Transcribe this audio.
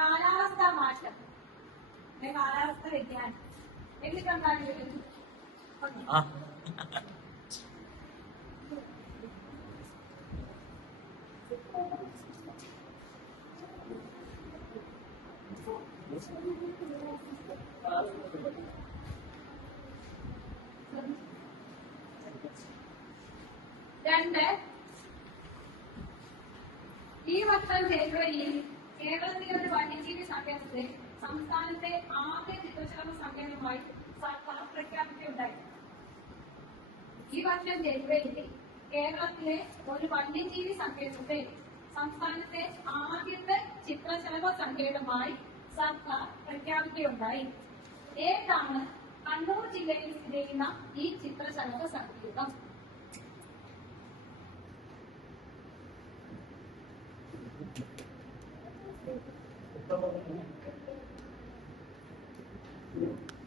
കാലാവസ്ഥാ മാറ്റം, കാലാവസ്ഥ വ്യതിയാനം എന്നിട്ടുണ്ടാകും. രണ്ട്, ഈ വർഷം ജനുവരിയിൽ കേരളത്തിലെ ഒരു വന്യജീവി സങ്കേതത്തെ സംസ്ഥാനത്തെ ആദ്യ ചിത്രശലഭ സങ്കേതമായി സർക്കാർ പ്രഖ്യാപിക്കുകയുണ്ടായി. ഈ വർഷം ജനുവരിയിൽ കേരളത്തിലെ ഒരു വന്യജീവി സങ്കേതത്തെ സംസ്ഥാനത്തെ ആദ്യത്തെ ചിത്രശലഭ സങ്കേതമായി സർക്കാർ പ്രഖ്യാപിക്കുകയുണ്ടായി. ഏതാണ് കണ്ണൂർ ജില്ലയിൽ സ്ഥിതി ചെയ്യുന്ന ഈ ചിത്രശലഭ സങ്കേതം? Thank you.